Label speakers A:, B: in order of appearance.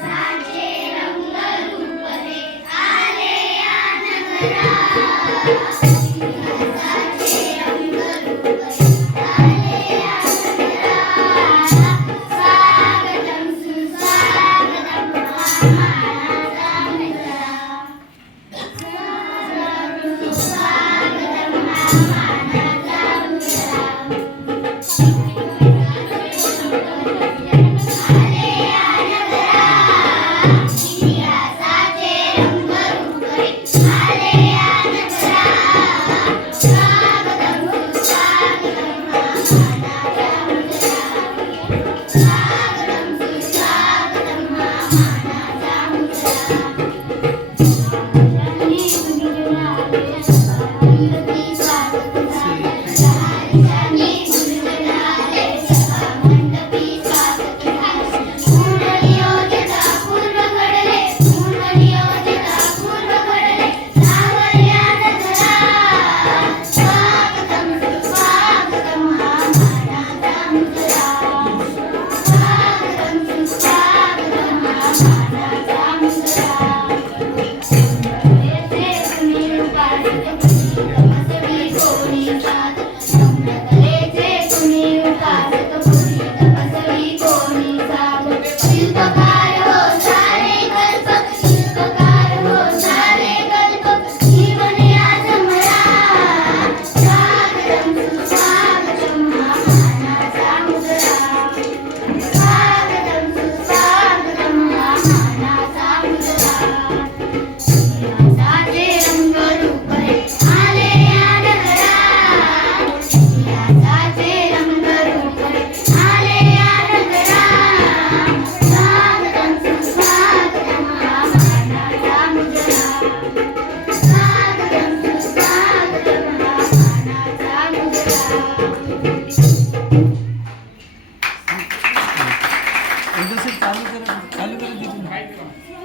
A: साचे रहुग लुपले, आले या চালু করে চালু করে দিচ্ছেন